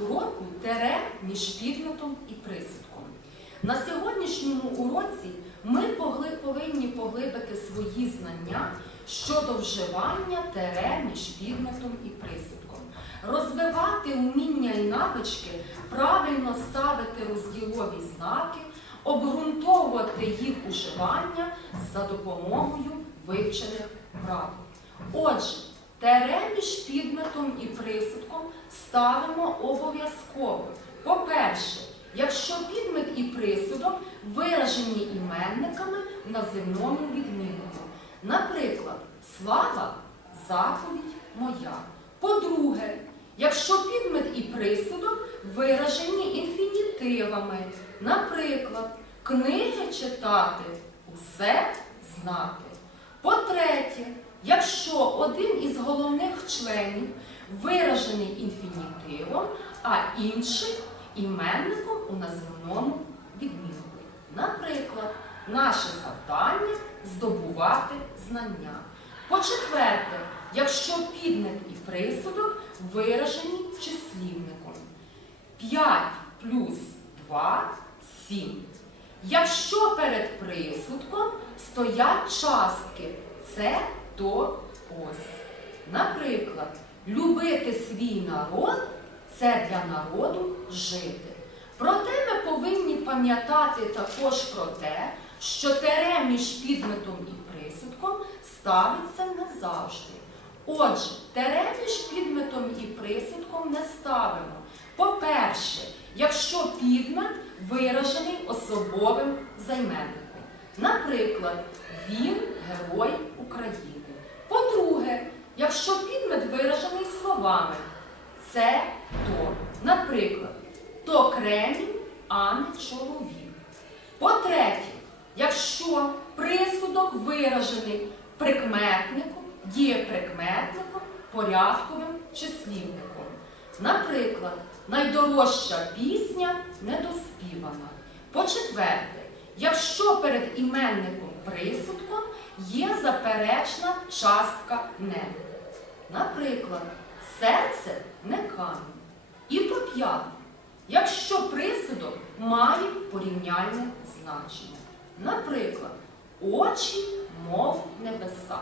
уроку тере між підметом і присудком. На сьогоднішньому уроці ми повинні поглибити свої знання щодо вживання тере між підметом і присудком, розвивати уміння і навички, правильно ставити розділові знаки, обґрунтовувати їх уживання за допомогою вивчених правил. Отже, тере між підметом і присудком ставимо обов'язково. По-перше, якщо підмет і присудок виражені іменниками в називному відмінку. Наприклад, слава заповідь моя. По-друге, якщо підмет і присудок виражені інфінітивами. Наприклад, книги читати, усе знати. По-третє, один із головних членів виражений інфінітивом, а інший іменником у називному відмінку. Наприклад, наше завдання здобувати знання. По-четверте, якщо підмет і присудок виражені числівником. 5 плюс 2 7. Якщо перед присудком стоять частки це то ось. Наприклад, любити свій народ це для народу жити. Проте ми повинні пам'ятати також про те, що тере між підметом і присудком ставиться не завжди. Отже, тере між підметом і присудком не ставимо. По-перше, якщо підмет виражений особовим займенником. Наприклад, він герой України. По-друге, якщо підмет виражений словами це то. Наприклад, то кремінь, а не чоловік. По-третє, якщо присудок виражений прикметником, дієприкметником, порядковим числівником. Наприклад, найдорожча пісня недоспівана. По-четверте, якщо перед іменником присудком є заперечна частка не. Наприклад, серце не камінь. І по п'яте, якщо присудок має порівняльне значення. Наприклад, очі, мов небеса.